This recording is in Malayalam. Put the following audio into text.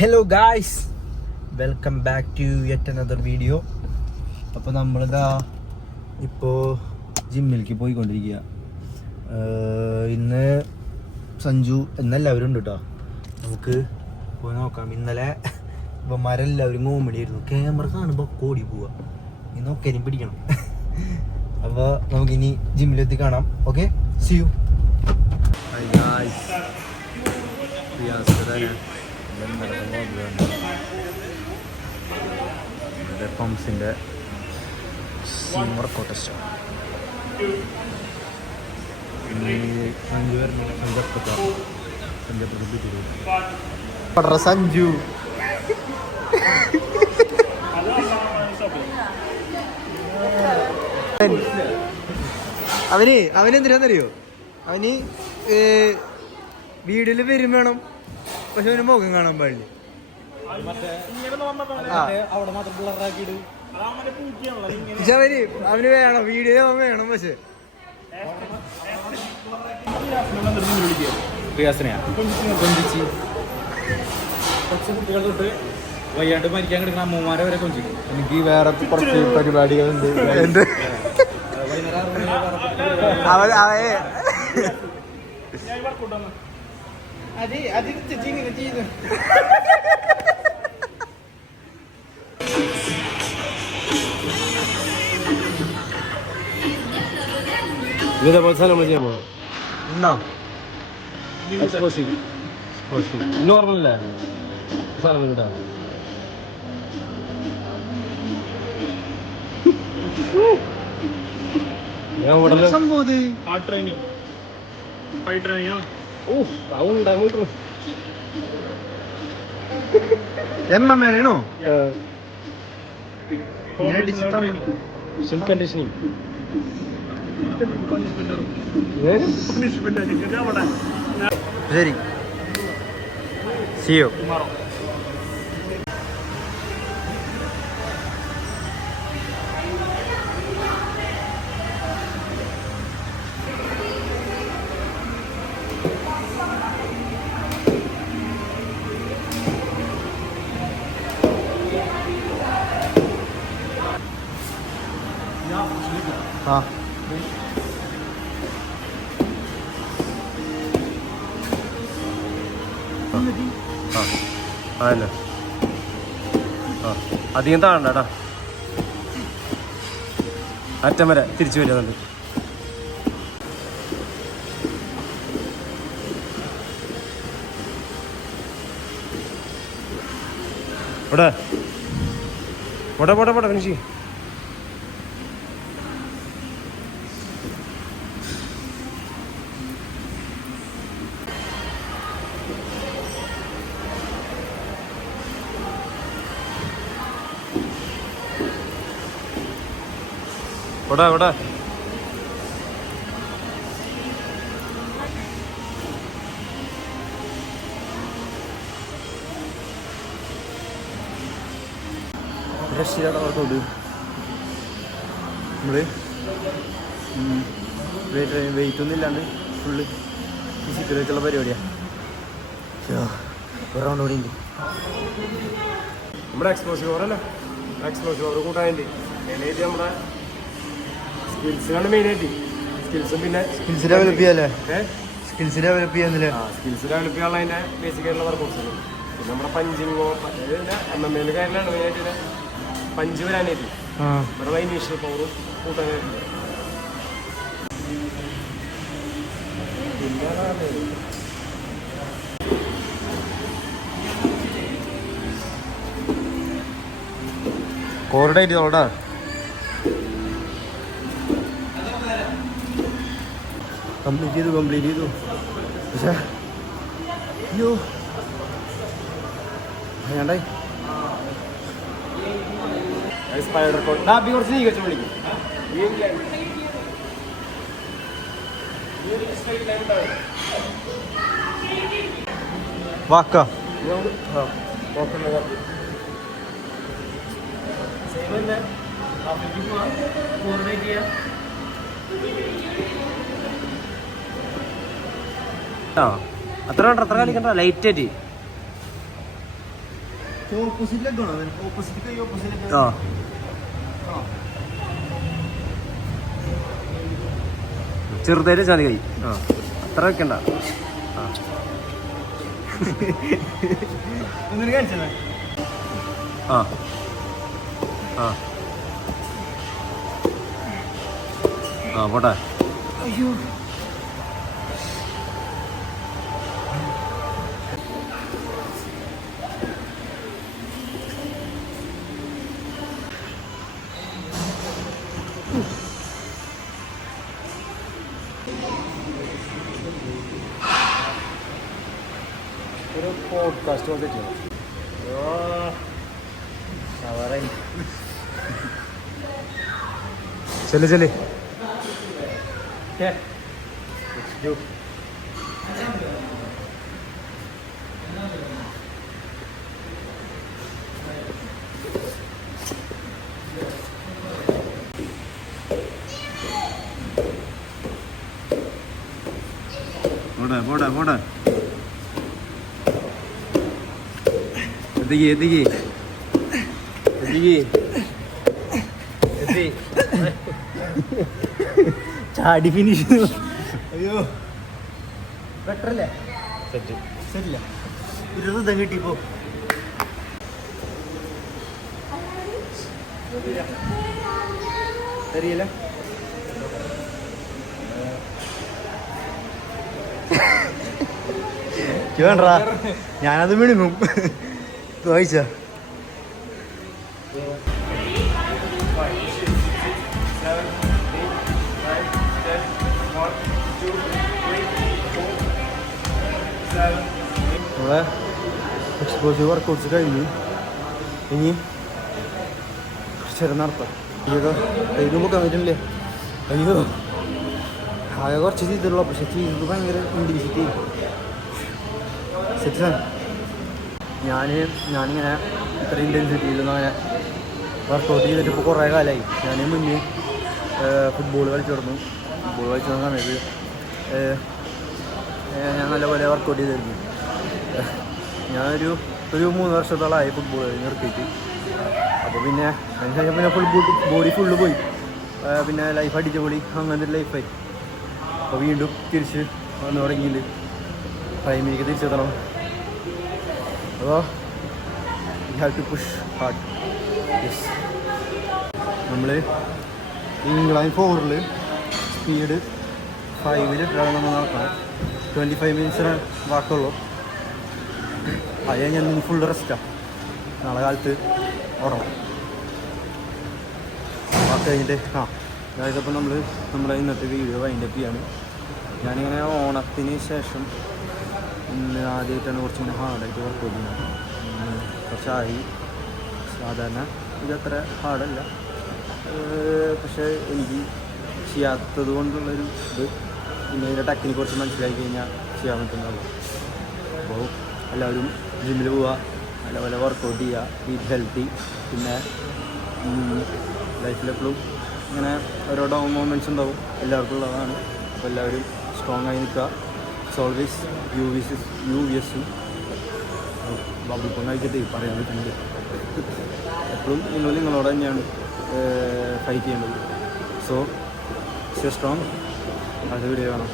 Hello guys, welcome back to yet another video. അപ്പോൾ നമ്മളിതാ ഇപ്പോൾ ജിമ്മിലേക്ക് പോയിക്കൊണ്ടിരിക്കുക. ഇന്ന് സഞ്ജു എന്നെല്ലാവരും ഉണ്ട് കേട്ടോ. നമുക്ക് പോയി നോക്കാം. ഇന്നലെ ഇവന്മാരെല്ലാവരും കോമഡിയായിരുന്നു. ക്യാമറ കാണുമ്പോൾ ഓടി പോവുക. ഇന്ന് ഒക്കെ പിടിക്കണം. അപ്പോൾ നമുക്കിനി ജിമ്മിലെത്തി കാണാം. Okay, see you. Hi guys, പംസിൻ്റെ വർക്കൗട്ട് ടെസ്റ്റ്. സഞ്ജു അവനെന്തിനാന്നറിയോ? അവന് വീഡിയോയിൽ വരും വേണം, പക്ഷെ അവന് മുഖം കാണാൻ പാടില്ല. പക്ഷെ അവന് വേണം, വീഡിയോ അവൻ വേണം. പക്ഷെ വയ്യാണ്ട് മരിക്കാൻ കിടക്കുന്ന അമ്മമാരെ വരെ കൊഞ്ചിക്കും. എനിക്ക് വേറെ കുറച്ച് പരിപാടികളുണ്ട്. ഇതേപോലെ സാധനം നമ്മൾ ചെയ്യാൻ പോകും. നോർമലല്ലേ സാധനം കിട്ടാൻ. ഞാൻ ഉടനെ വേണോ? കണ്ടീഷനിങ് ശരി, സിയോ. ആ അതല്ലേ, അധികം താഴണ്ടാ. അറ്റം വരെ തിരിച്ചു വരുന്നുണ്ട്. ഇവിടെ പോട്ടെ പോട്ടെ പോട്ടെ ഫിനിഷ്. ഇവിടെ ഇവിടെ വർക്കൗട്ട് നമ്മള് വെയിറ്റ് ഒന്നും ഇല്ലാണ്ട് ഫുള്ള് ഫിസിക്കൽ വെച്ചുള്ള പരിപാടിയാണ്. ഒരു റൗണ്ട് കൂടി ഉണ്ട്. നമ്മുടെ എക്സ്പ്ലോസീവ് ഓവർ അല്ലേ, എക്സ്പ്ലോസീവ് ഓവർ കൂട്ടാനുണ്ട്. മെയിനായിട്ട് നമ്മുടെ സ്കിൽസിനാണ് മെയിനായിട്ട്. സ്കിൽസും പിന്നെ സ്കിൽസ് ഡെവലപ്പ് ചെയ്യാല്ലേ, സ്കിൽസ് ഡെവലപ്പ് ചെയ്യാന്നില്ലേ? സ്കിൽസ് ഡെവലപ്പ് ചെയ്യാനുള്ള അതിൻ്റെ ബേസിക് ആയിട്ടുള്ള വർക്കൗട്ട്സ് ഉണ്ട്. പിന്നെ നമ്മുടെ പഞ്ചിങ്ങോ MMA കാര്യമാണ് മെയിനായിട്ട്. പഞ്ച് വരാനായിട്ട് നമ്മുടെ ഇനീഷ്യൽ പവറും കൂട്ടാനായിട്ടുണ്ട്. കോറിഡേറ്റ് ചെയ്തോടാ. കംപ്ലീറ്റ് ചെയ്തു പക്ഷേ അയ്യോ വേണ്ടായി. സ്പൈഡർ കോഡ് ഡാബി കുറച്ച് നീക്കച്ച് വിളിക്കും. വാക്ക അത്ര കളിക്കണ്ട, ലൈറ്റ് ആയിട്ട് ഓപ്പോസിറ്റിലേക്ക് വേണം, ഓപ്പോസിറ്റ് കൈ ഓപ്പോസിറ്റ്. ആ ചെറുതായിട്ട് ചാതി കൈ. ആ അത്ര വെക്കണ്ട. ആ ഒന്നിന് കാണിച്ചല്ലേ. ആ ആ ആ പോട്ടെ. അയ്യോ ഒരു പോഡ്കാസ്റ്റ് വന്നിട്ടില്ല. ചെല്ല് ചെല്ല്. പോട്ടെ പോട്ടെ പോട്ടെ. എത്തിക്ക് എത്തിക്ക് എത്തിക്ക് എത്തി. ചാടി ഫിനിഷ്. അയ്യോ ബെറ്റർ അല്ലേ? സെറ്റ്. ശരില്ല 20 കിട്ടിപ്പോ. അറിയില്ല. വേണ്ടാ, ഞാനത് വിഴുങ്ങും. വായിച്ച നമ്മളെ എക്സ്പോസീവ് വർക്കൗട്ട്സ് കഴിഞ്ഞു. ഇനി കുറച്ചേരം നടത്താം. അയ്യോ കയ്യിൽ പൊക്കാൻ പറ്റുന്നില്ലേ? അയ്യോ ആകെ കുറച്ച് ചെയ്തിട്ടുള്ളൂ, പക്ഷെ ചെയ്തത് ഭയങ്കര ഇൻഡിവിസിറ്റി സെറ്റാണ്. ഞാനിങ്ങനെ ഇത്ര ഇൻറ്റൻസിറ്റിയിലൊന്നും അങ്ങനെ വർക്കൗട്ട് ചെയ്തിട്ട് ഇപ്പോൾ കുറേ കാലമായി. ഞാൻ മുന്നേ ഫുട്ബോൾ കളിച്ചു തുടങ്ങും. ഫുട്ബോൾ കളിച്ചു തുടങ്ങുന്ന സമയത്ത് ഞാൻ നല്ലപോലെ വർക്കൗട്ട് ചെയ്തിരുന്നു. ഞാനൊരു 3 വർഷത്തോളമായി ഫുട്ബോൾ നിർത്തിയിട്ട്. അപ്പോൾ പിന്നെ അതിന് ശേഷം പിന്നെ ബോഡി ഫുള്ള് പോയി. പിന്നെ ലൈഫ് അടിച്ച പൊളി അങ്ങനത്തെ ഒരു ലൈഫായി. അപ്പോൾ വീണ്ടും തിരിച്ച് വന്നു തുടങ്ങിയില്ല. ടൈമിലേക്ക് തിരിച്ചെത്തണം. അപ്പോൾ you have to push hard. Yes, നമ്മൾ ഇംഗ്ലൈൻ 4-ൽ സ്പീഡ് 5-ൽ നമ്മൾ നടക്കണം. 25 മിനിറ്റ്സിന് വാക്കുള്ളൂ. അത് ഞാൻ ഫുൾ റെസ്റ്റാണ്. നാളെ കാലത്ത് ഓടണം. വാക്ക് കഴിഞ്ഞിട്ട് അതായത് അപ്പോൾ നമ്മളെ ഇന്നത്തെ വീഡിയോ വൈൻഡപ്പ് ചെയ്യാണ്. ഞാനിങ്ങനെ ഓണത്തിന് ശേഷം ഇന്ന് ആദ്യമായിട്ടാണ് കുറച്ചിങ്ങനെ ഹാർഡായിട്ട് വർക്കൗട്ട് ചെയ്യുന്നത്. കുറച്ചായി. സാധാരണ ഇതത്ര ഹാർഡല്ല, പക്ഷേ എനിക്ക് ചെയ്യാത്തത് കൊണ്ടുള്ളൊരു ഇത്. പിന്നെ ഇതിൻ്റെ ടെക്നിക്ക് കുറച്ച് മനസ്സിലാക്കി കഴിഞ്ഞാൽ ചെയ്യാൻ പറ്റുന്നുള്ളൂ. അപ്പോൾ എല്ലാവരും ജിമ്മിൽ പോവുക, നല്ലപോലെ വർക്കൗട്ട് ചെയ്യുക, ഈറ്റ് ഹെൽത്തി. പിന്നെ ലൈഫിലെപ്പോഴും ഇങ്ങനെ ഓരോ ഡൗൺ മൊമെൻറ്റ്സ് ഉണ്ടാവും, എല്ലാവർക്കും ഉള്ളതാണ്. അപ്പോൾ എല്ലാവരും സ്ട്രോങ് ആയി നിൽക്കുക. ഓൾവേസ് യുവിഎസും ബബിൾപ്പം കഴിച്ചിട്ട് പറയാൻ പറ്റുന്നുണ്ട്. എപ്പോഴും നിങ്ങളോട് തന്നെയാണ് ഫൈറ്റ് ചെയ്യേണ്ടത്. So stay strong. അടുത്ത വീഡിയോ കാണാം.